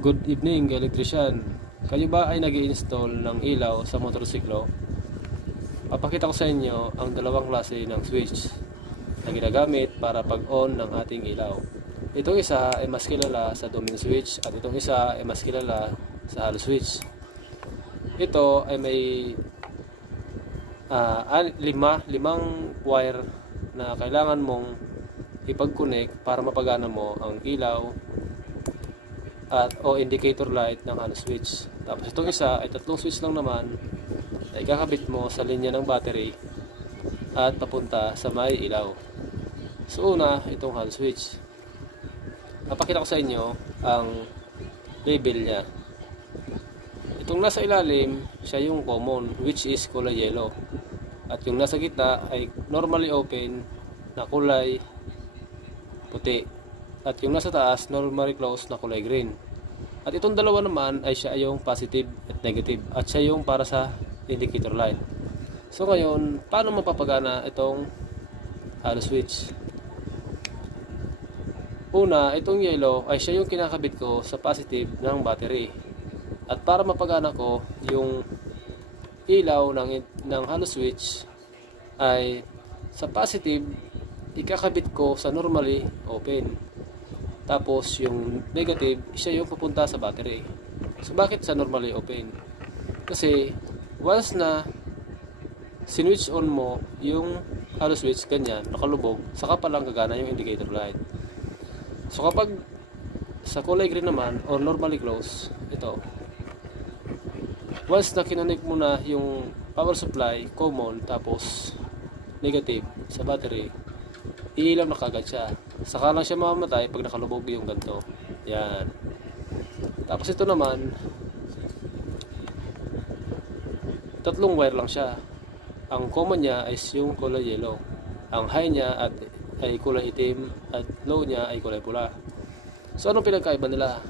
Good evening, electrician. Kayo ba ay nag-i-install ng ilaw sa motorsiklo? Papakita ko sa inyo ang dalawang klase ng switch na ginagamit para pag-on ng ating ilaw. Itong isa ay mas kilala sa dominant switch at itong isa ay mas kilala sa hollow switch. Ito ay may limang wire na kailangan mong ipag-connect para mapagana mo ang ilaw o indicator light ng hollow switch. Tapos itong isa ay tatlong switch lang naman na ikakabit mo sa linya ng battery at papunta sa may ilaw. So una, itong hollow switch. Napakita ko sa inyo ang label niya. Itong nasa ilalim, siya yung common, which is kulay yellow. At yung nasa gitna ay normally open na kulay puti. At yung nasa taas, normally closed na kulay green. At itong dalawa naman ay siya yung positive at negative. At siya yung para sa indicator light. So ngayon, paano mapapagana itong hollow switch? Una, itong yellow ay siya yung kinakabit ko sa positive ng battery. At para mapagana ko yung ilaw ng hollow switch ay sa positive, ikakabit ko sa normally open. Tapos yung negative, siya yung pupunta sa battery. So bakit sa normally open? Kasi once na sinwitch on mo yung hollow switch, ganyan, nakalubog, saka palang gagana yung indicator light. So kapag sa kulay green naman or normally close, ito. Once na kinonek mo na yung power supply, common, tapos negative sa battery, iilaw na kagad siya. Saka lang siya mamamatay pag nakalubog yung ganito. Yan. Tapos ito naman, tatlong wire lang siya. Ang common niya is yung kulay yellow. Ang high niya ay kulay itim at low niya ay kulay pula. So anong pinagkaiba nila?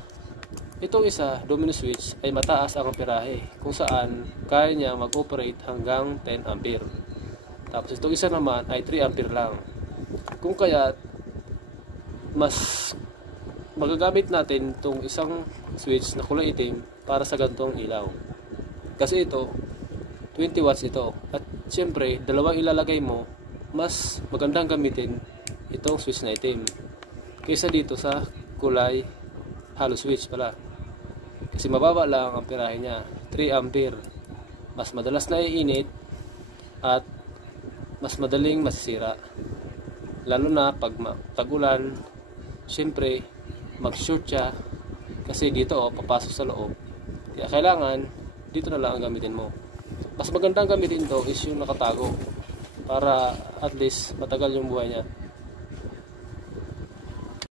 Itong isa, dominant switch, ay mataas ang amperahe kung saan kaya niya mag-operate hanggang 10 ampere. Tapos itong isa naman ay 3 ampere lang. Kung kaya mas magagamit natin itong isang switch na kulay itim para sa gantong ilaw. Kasi ito, 20 watts ito. At syempre, dalawang ilalagay mo, mas magandang gamitin itong switch na itim kaysa dito sa kulay hollow switch pala. Kasi mababa lang ang amperahe niya, 3 ampere. Mas madalas na iinit at mas madaling masisira. Lalo na pag tag-ulan, syempre mag-short siya kasi dito papasok sa loob. Kaya kailangan dito na lang ang gamitin mo. Mas magandang gamitin to is yung nakatago para at least matagal yung buhay niya.